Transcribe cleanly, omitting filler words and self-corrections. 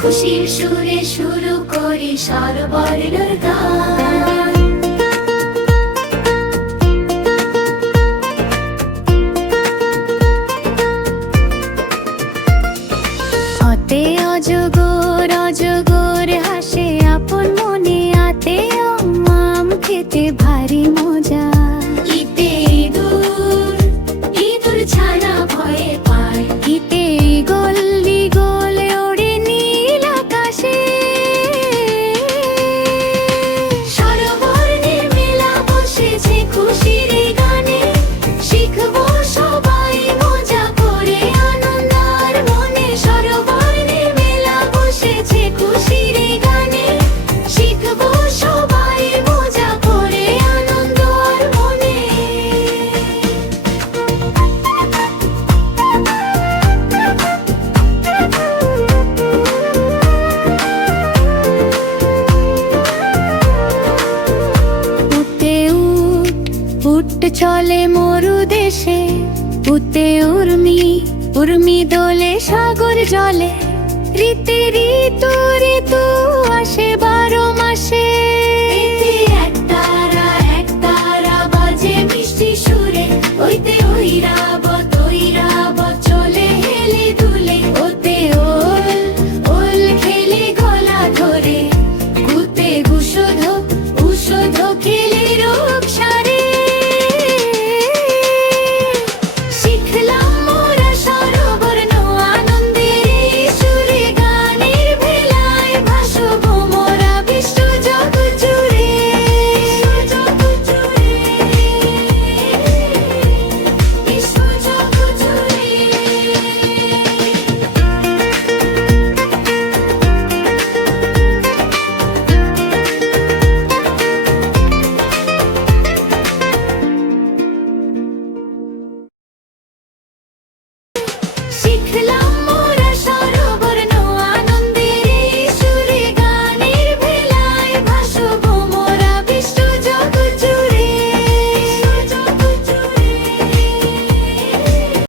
খুশির সুরে শুরু করি স্বরবর্ণের গান। অতে অজগর অজগর হাসে আপন মনে, আতে আম খেতে ভারী মজা। ইতে ইঁদুর ইঁদুর ছানা ভয়ে পায়, ইতে ঈগল ঈগল ওড়ে নীল আকাশে। স্বরবর্ণের মেলা বসেছে খুশির এই গানে, শিখবো সবাই মজা করে আনন্দ আর মনে। স্বরবর্ণের মেলা বসেছে খুশির এই গানে, শিখবো সবাই মজা করে আনন্দ আর মনে। উতে উট চলে মরু দেশে, উতে উর্মি উর্মি দোলে সাগর জলে। ঋতে ঋতু ঋতু আসে 12 মাসে। এক তারা বাজে মিষ্টি সুরে, ওইতে ঐরাবত ঐরাবত চলে হেলে দুলে। ওতে ওল খেলে গলা ধরে, গুতে গুষধ ঔষধ খেলে রোগ সারে। শিখলাম মোরা স্বরবর্ণ আনন্দের এই সুরে, গানের ভেলায় ভাসবো মোরা বিশ্ব জগৎ জুড়ে। বিশ্ব জগৎ জুড়ে। শিখলাম